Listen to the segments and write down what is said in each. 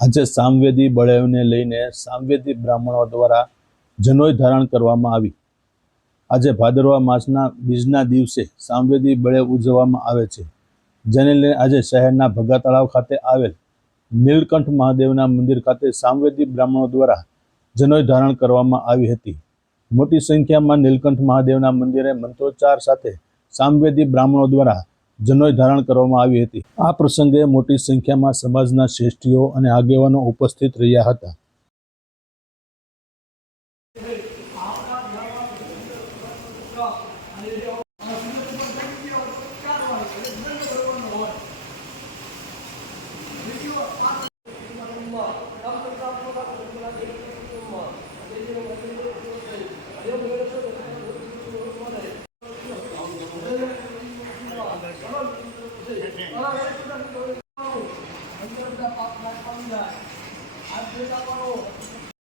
આજે સામવેદી બળેવને લઈને સામવેદી બ્રાહ્મણો દ્વારા જનોઈ ધારણ કરવામાં આવી। આજે ભાદરવા માસના બીજના દિવસે સામવેદી બળેવ ઉજવવામાં આવે છે, જેને લઈને આજે શહેરના ભગા તળાવ ખાતે આવેલ નીલકંઠ મહાદેવના મંદિર ખાતે સામવેદી બ્રાહ્મણો દ્વારા જનોઈ ધારણ કરવામાં આવી હતી। મોટી સંખ્યામાં નીલકંઠ મહાદેવના મંદિરે મંત્રોચ્ચાર સાથે સામવેદી બ્રાહ્મણો દ્વારા જનોઈ ધારણ કરવામાં આવી હતી। આ પ્રસંગે મોટી સંખ્યામાં સમાજના શ્રેષ્ઠીઓ અને આગેવાનો ઉપસ્થિત રહ્યા હતા।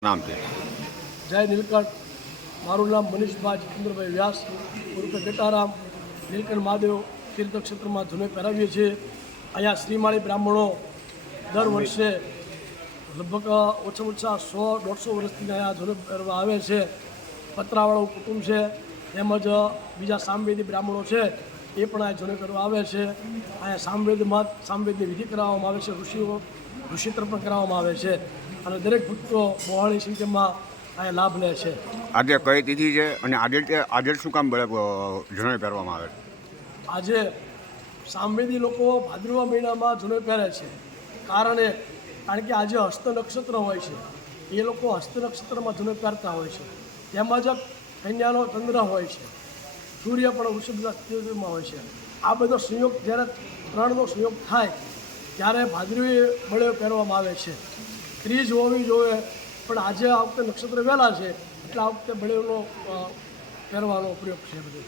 નામ છે જય નીલકંઠ। મારું નામ મનીષભાઈ જીતેન્દ્રભાઈ વ્યાસ ઉર્ફે ગટારામ નીલકંઠ મહાદેવ તીર્થક્ષેત્રમાં જનોઈ પહેરાવીએ છીએ। અહીંયા શ્રીમાળી બ્રાહ્મણો દર વર્ષે લગભગ ઓછામાં ઓછા 100-150 વર્ષથી અહીંયા જનોઈ પહેરવા આવે છે। પતરાવાળું કુટુંબ છે તેમજ બીજા સામવેદી બ્રાહ્મણો છે એ પણ અહીંયા જનોઈ કરવા આવે છે। અહીંયા સામવેદની વિધિ કરાવવામાં આવે છે, ઋષિ તર્પણ કરાવવામાં આવે છે અને દરેક ભક્તો બહોળી સંખ્યામાં અહીંયા લાભ લે છે। આજે કઈ તિથિ છે અને આજે શું કામ જનોઈ પહેરવામાં આવે છે? આજે સામવેદી લોકો ભાદરવા મહિનામાં જનોઈ પહેરે છે કારણ કે આજે હસ્ત નક્ષત્ર હોય છે, એ લોકો હસ્ત નક્ષત્રમાં જનોઈ પહેરતા હોય છે। તેમજ કન્યાનો ચંદ્ર હોય છે, સૂર્ય પણ વૃષભ સ્થિતિમાં હોય છે। આ બધો સંયોગ જ્યારે ત્રણનો સંયોગ થાય ત્યારે ભાદરવી બળેવ પહેરવામાં આવે છે। ત્રીજ હોવી જોઈએ પણ આજે આ વખતે નક્ષત્ર વહેલા છે એટલે આ વખતે બળેવનો પહેરવાનો પ્રયોગ છે બધો।